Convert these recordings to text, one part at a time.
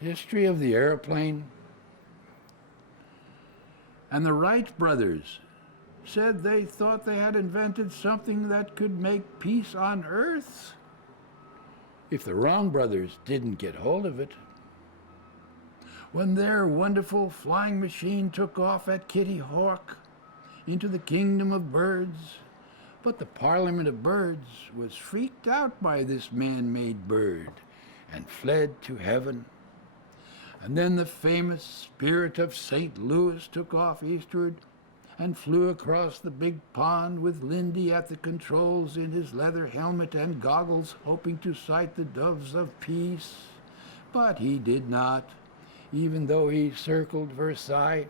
history of the airplane. And the Wright brothers said they thought they had invented something that could make peace on Earth if the Wrong brothers didn't get hold of it. When their wonderful flying machine took off at Kitty Hawk into the kingdom of birds, but the Parliament of Birds was freaked out by this man-made bird and fled to heaven. And then the famous Spirit of St. Louis took off eastward and flew across the big pond with Lindy at the controls in his leather helmet and goggles, hoping to sight the doves of peace. But he did not, even though he circled Versailles.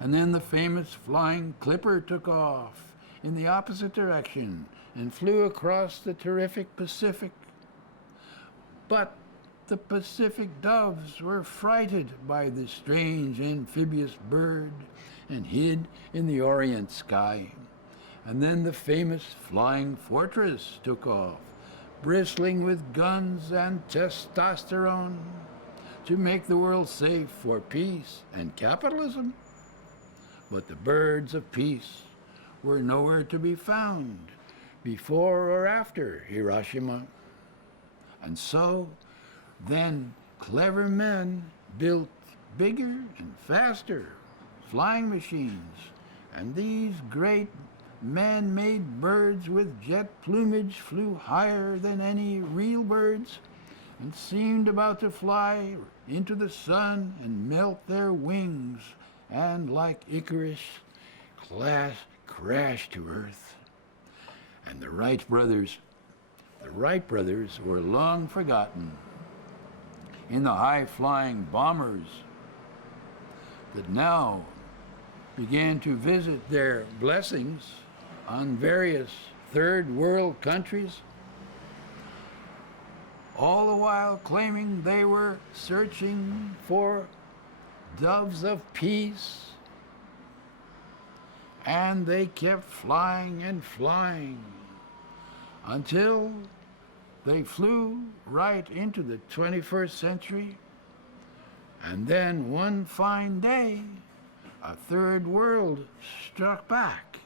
And then the famous flying Clipper took off in the opposite direction and flew across the terrific Pacific. But the Pacific doves were frightened by this strange amphibious bird and hid in the Orient sky. And then the famous Flying Fortress took off, bristling with guns and testosterone, to make the world safe for peace and capitalism. But the birds of peace were nowhere to be found before or after Hiroshima. And so, then clever men built bigger and faster flying machines, and these great man-made birds with jet plumage flew higher than any real birds and seemed about to fly into the sun and melt their wings, and like Icarus, crash to earth. And the Wright brothers were long forgotten in the high-flying bombers that now began to visit their blessings on various third world countries, all the while claiming they were searching for doves of peace. And they kept flying and flying until they flew right into the 21st century. And then one fine day, a third world struck back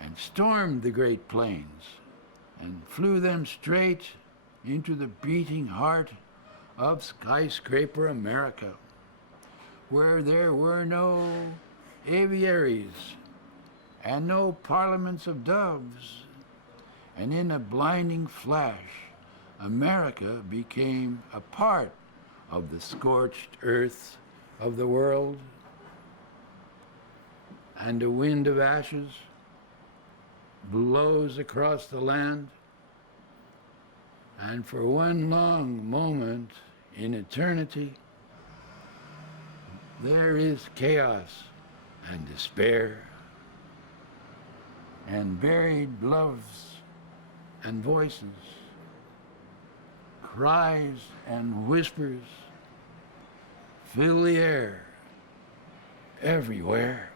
and stormed the Great Plains and flew them straight into the beating heart of skyscraper America, where there were no aviaries and no parliaments of doves. And in a blinding flash, America became a part of the scorched earth of the world. And a wind of ashes blows across the land. And for one long moment in eternity, there is chaos and despair and buried loves and voices, cries and whispers fill the air everywhere.